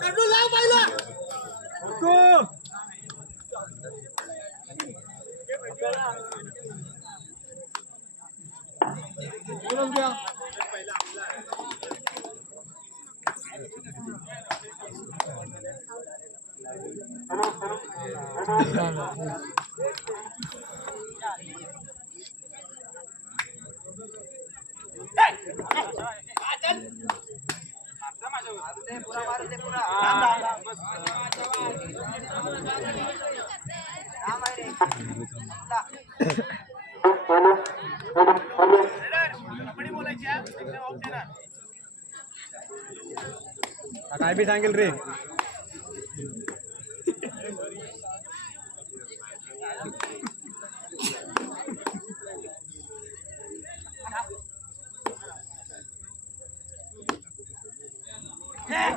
કાઢું લાવ ભાઈ લો તો બોલમ ગયા Thank you. ರೂಪಾಯಿ ಹಂಗಿಲ್ರಿ Hey!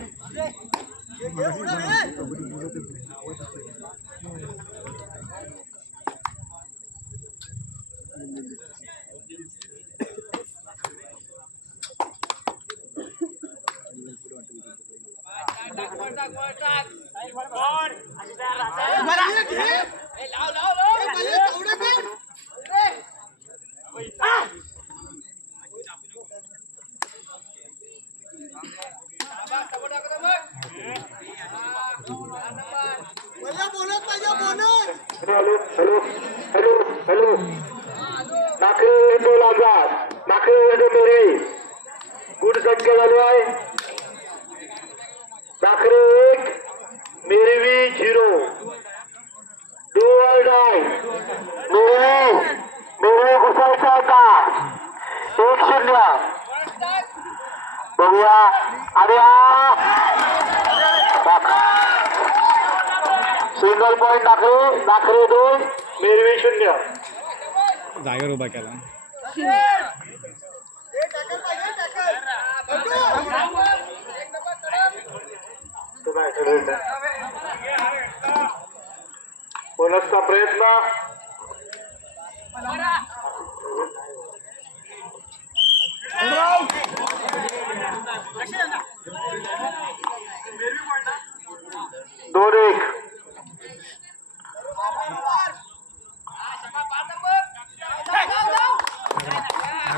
Hello, hello. बघूया. अरे सिंगल पॉईंट दाखले. दाखले दोन मेरवी शून्य. जागेवर उभा केला. बोनसचा प्रयत्न. दोन एक.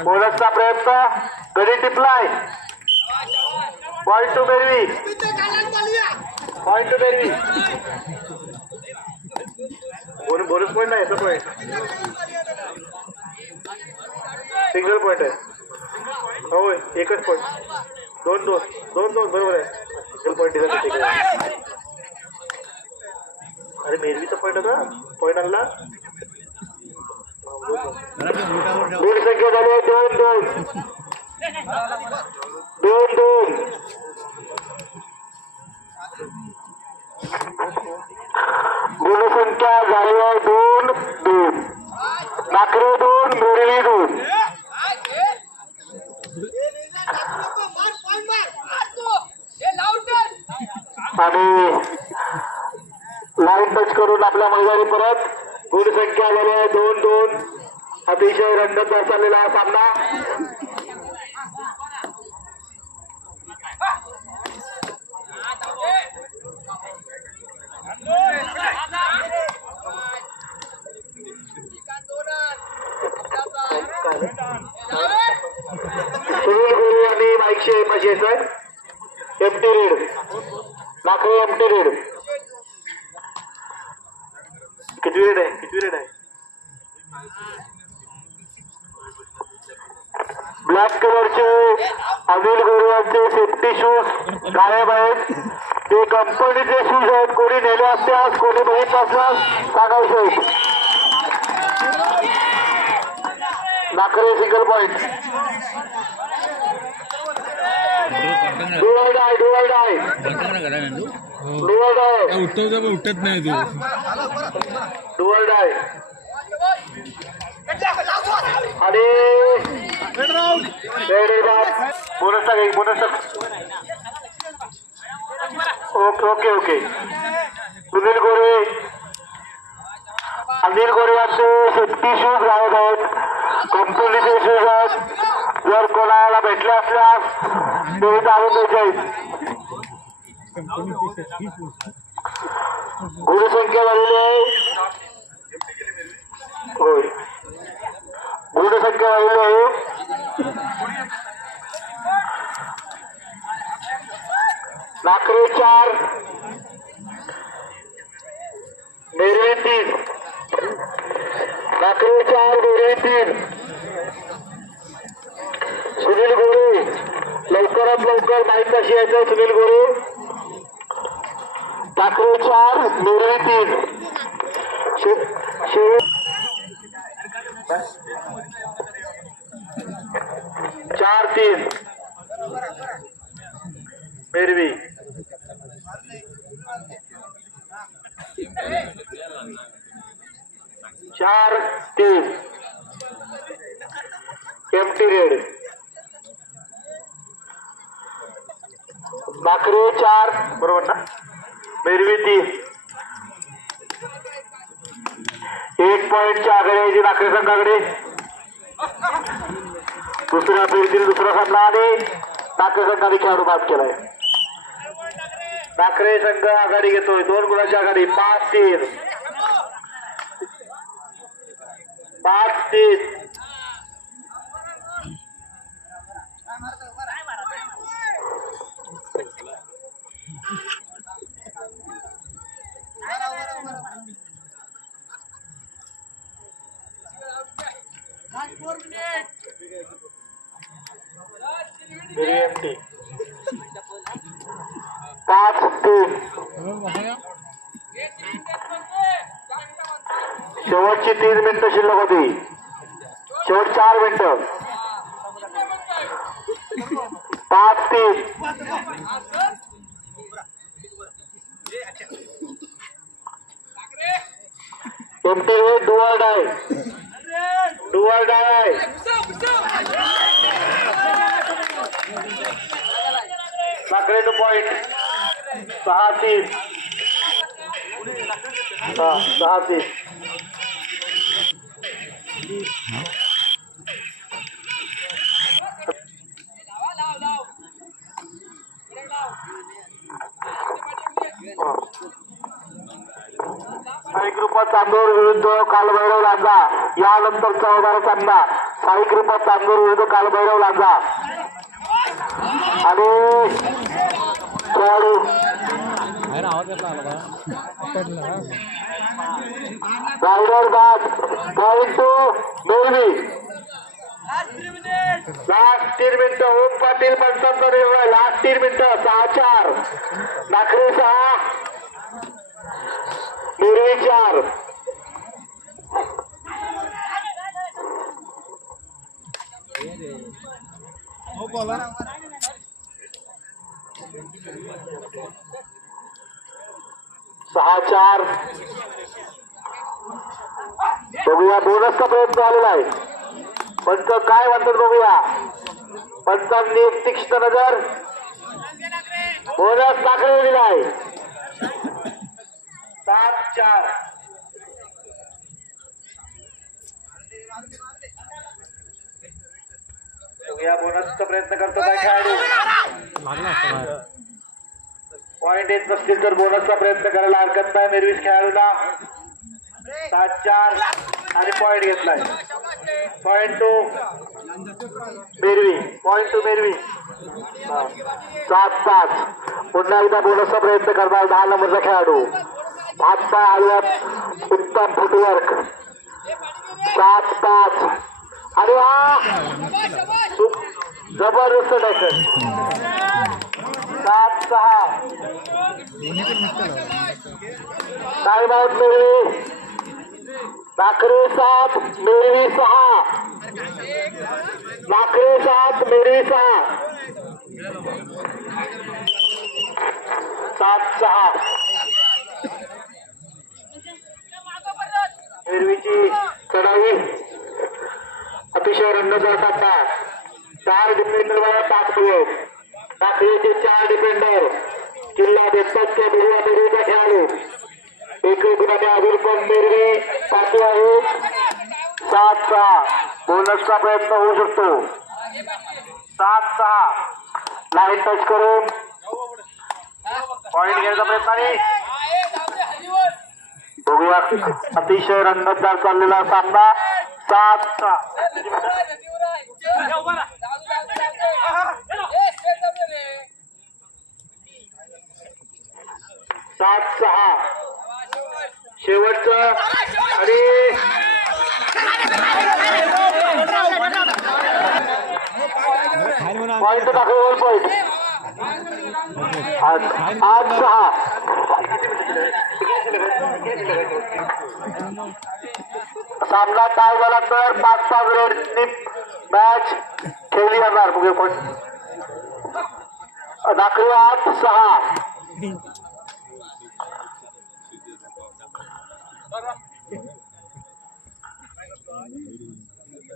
बोनसचा प्रयत्न. गडी टिपलाय. पॉइंट टू बेरवी पॉइंट टू बेरवी बोनस बोनस पॉइंट आहे याचा पॉइंट सिंगल पॉइंट आहे. होय एकच पॉइंट दोन दोन दोन दोन बरोबर आहे. सिंगल पॉईंट दिला तर अरे मेरवीचा पॉईंट होता? पॉईंट आणला? दोन संख्या झाली दोन दोन. दोन दोन. गुणसंख्या झाली आहे दोन दोन. नाकरे दोन बेरवी दोन. आणि लाईन टच करून आपल्या मैदानी परत. गुण संख्या झाली आहे. दोन दोन. अतिशय रंगतदार चाललेला हा सामना. सुनील गुरु आणि माईकशे मशे सर एमटी रेड. नाकळे एमटी रेड किती रेड आहे? किती रेड आहे? ब्लॅक कलरचे अनिल गुरुवांचे सेफ्टी शूज गायब आहेत. ते कंपनीचे शूज आहेत. कोणी नेले असल्यास कोणी बघितलं असल्यास सांगायचे नाकरे single point do or die do or die do or die उठत नाही तू डुअल डाय आणि बोनस टाक एक बोनस टाक okay okay okay Sunil Gore Anil Gore यांचे सेफ्टी शूज गायब आहेत. पोलीस स्टेशन जर कोणाला भेटले असल्यास ते जाणून द्यायचे गुणसंख्या वाढली आहे होय. गुणसंख्या वाढली आहे नाकरे चार. नेरवे तीन. नाकरे चार नेरवे तीन. सुनील गोरे. लवकरात लवकर माहीत कशी यायचं सुनील गोरे? ठाकरे चार नेरवे तीन. चार तीन. मेरवी चार तीन. MT red. नाकरे चार. बरोबर ना? मेरवी तीन. एक पॉईंटच्या आघाडी आहे जी संघाकडे. दुसऱ्या फेरीतील दुसरा सामना आणि नाकरे संघाने खेळाडू बाद केलाय. नाकरे संघ आघाडी घेतोय. दोन गुणाची आघाडी. पाच तीन. पाच तीन. पाच तीन तीन मिनिटं शिल्लक होती. शेवट चार मिनिटं. पाच तीन. Empty do or die or die Sakhare two point सहा तीन. सहा तीन एक रुपया चांदोर विरुद्ध कालभैरव लांजा यानंतरचा होणारा सामना साई कृपा चांदोर विरुद्ध कालभैरव लांजा. आणि खेळाडू रायडर बाद पॉईंट टू मेरवी लास्ट तीन मिनिट ओम पाटील पंचाहत्तर लास्ट तीन मिनिट सहा चार. नाखरे सहा. मेरवी चार. सहा चार. बघूया बोनसचा प्रयत्न आलेला आहे. पंच काय म्हणतात बघूया? पंचांनी एक तीक्ष्ण नजर. बोनस टाकले दिला आहे. सात चार. बघूया बोनसचा प्रयत्न करतो काय खेळाडू? पॉइंट येत नसतील तर बोनसचा प्रयत्न करायला हरकत नाही मेरवीस खेळाडूला. सात चार आणि पॉइंट घेतलाय. पॉइंट टू मेरवी. पॉइंट टू मेरवी. सात पाच पुन्हा एकदा बोनसचा प्रयत्न करणार दहा नंबरचा खेळाडू. हात पाय हलवत उत्तम फुटवर्क सात पाच. अरे हा! खूप जबरदस्त टॅकल सात सहा. Time out मिळवी. नाकरे सात मिळवी सहा. नाकरे सात मिळवी सहा. सात सहा. हिरवीची चढावी अतिशय रंगाचा सामना चार डिफेंडर मला पाच प्लेयर टाकलेचे चार डिफेंडर किल्ला देशपासच्या बिर्ला मिरवीचा खेळाडू एक गुणाने अजून पण मिरवी पाचवा आहे सात सहा बोल बोनसचा प्रयत्न होऊ शकतो सात सहा लाईन टच करून पॉइंट घ्यायचा प्रयत्न आणि बघूया अतिशय रंगतदार चाललेला सामना। सात सहा। सात सहा शेवटच. आणि पॉईंट दाखव वन पॉईंट आठ सहा सामना काय झाला तर पाच पाच रेडनी मॅच खेळली जाणार. बघूया कोण? दाखवे आठ सहा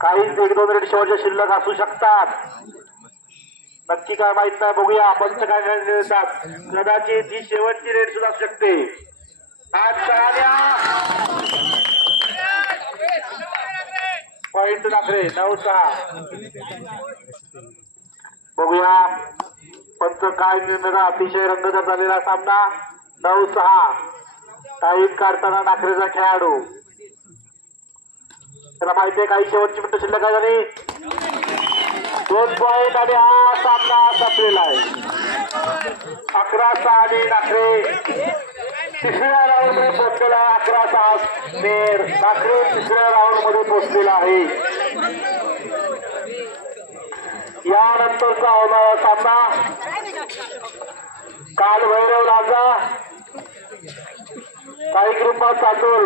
काहीच एक दोन रेड शेवटच्या शिल्लक असू शकतात. नक्की काय माहीत नाही बघूया. पंच काय देतात कदाचित ही शेवटची रेड सुद्धा असू शकते. पॉइंट दाखले नऊ सहा. बघूया. पंच काय निर्णय अतिशय रंगदार झालेला सामना. नऊ सहा. काही काढताना नाखरेचा खेळाडू. त्याला माहिती आहे काही शेवटची मिनिटं शिल्लक काय झाली दोन पॉईंट आणि हा सामना संपलेला आहे. अकरा सहा आणि नाकरे. तिसऱ्या राऊंडमध्ये पोहोचलेला आहे अकरा सहा. नेर नाकरे तिसऱ्या राऊंडमध्ये पोहोचलेला आहे. यानंतरचा होणारा सामना काल भैरव राजा काही कृपा चातुर